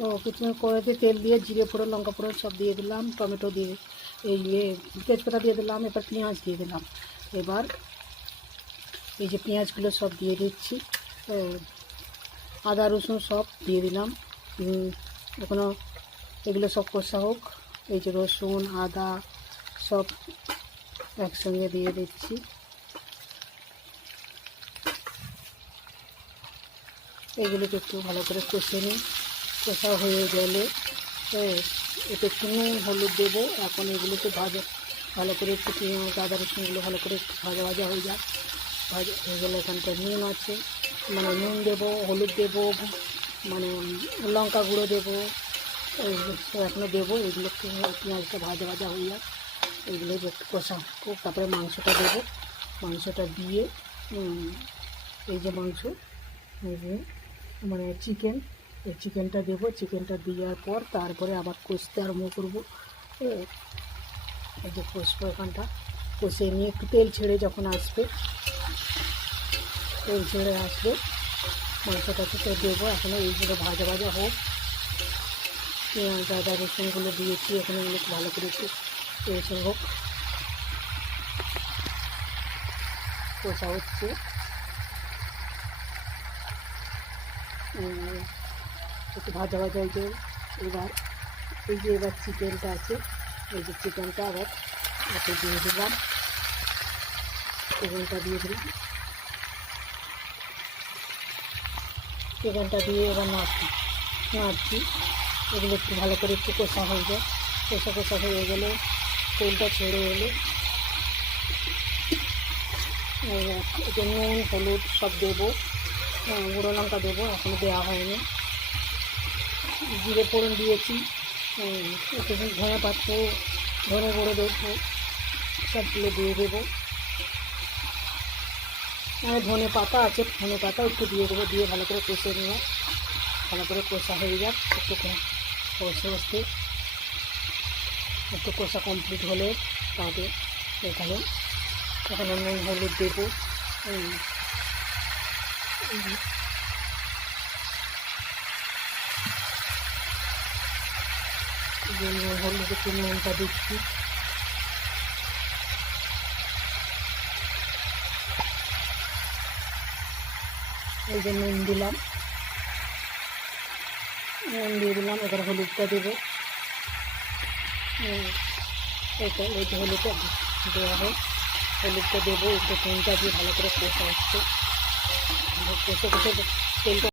তো কিছু কড়াইতে তেল দিয়ে জিরে ফোড়ন লঙ্কা ফোড়ন সব দিয়ে দিলাম, টমেটো দিয়ে তেজপাতা দিয়ে দিলাম, এবার পেঁয়াজ দিয়ে দিলাম। এবার এই যে পেঁয়াজগুলো সব দিয়ে দিচ্ছি, আদা রসুন সব দিয়ে দিলাম। এখনও এগুলো সব কষা হোক। এই যে রসুন আদা সব একসঙ্গে দিয়ে দিচ্ছি। এগুলোকে একটু ভালো করে কষে নিই। কষা হয়ে গেলে একটু নুন হলুদ দেবো। এখন এগুলোকে ভালো করে একটু পেঁয়াজ আদা রসুনগুলো ভালো করে একটু ভাজা ভাজা হয়ে যায়। ভাজা হয়ে গেলে এখানটা নুন আছে, মানে নুন দেবো, হলুদ দেবো, মানে লঙ্কা গুঁড়ো দেবো, এখনও দেবো। এগুলো পেঁয়াজটা ভাজা ভাজা হয়ে যায়, এগুলো একটু কষা হোক। তারপরে মাংসটা দেবো। মাংসটা দিয়ে এই যে মাংস মানে চিকেন, এই চিকেনটা দেবো। চিকেনটা দেওয়ার পর তারপরে আবার কষতে আরম্ভ করবো। এই যে কষবো, এখানটা কষে নিয়ে একটু তেল ছেড়ে যখন আসবে, তেল ছেড়ে আসবে মাংসটাকে তো দেবো। এখনও এইগুলো ভাজা ভাজা হোক। পেঁয়াজ আদা রসুনগুলো দিয়েছি, এখানে এগুলো ভালো করে একটু কষা হোক। কষা হচ্ছে, একটু ভাজা ভাজা হয়ে যায়। এবার চিকেনটা আছে, এই যে চিকেনটা আবার এতে দিয়ে দিলাম। চিকেনটা দিয়ে দিলাম, চিকেনটা দিয়ে এবার নাড়ছি। এগুলো একটু ভালো করে একটু কষা হয়ে যায়। কষা হয়ে গেলে তেলটা ছেড়ে এলে এতে নুন হলুদ সব দেবো, গুঁড়ো লঙ্কা দেবো, এখনও দেওয়া হয়নি। জিরে ফোড়ন দিয়েছি, একটু ধনে পাতা ধনে গুঁড়ো দেবো, সবগুলো দিয়ে দেবো। ধনে পাতা আছে, ধনে পাতা একটু দিয়ে দেবো। দিয়ে ভালো করে কষে নিয়ে ভালো করে কষা হয়ে যাক। একটু কষতে একটু কষা কমপ্লিট হলে তাতে এখানে নুন হলুদ দেবো। নুন হলুদ একটু নুনটা দিচ্ছি। এই যে নুন দিলাম, নুন দিয়ে দিলাম। এবার হলুদটা দেবো। এই যে হলুদটা দেওয়া হোক, হলুদটা দেবো। একটু নুনটা দিয়ে ভালো করে কষা হচ্ছে। কষে তেলটা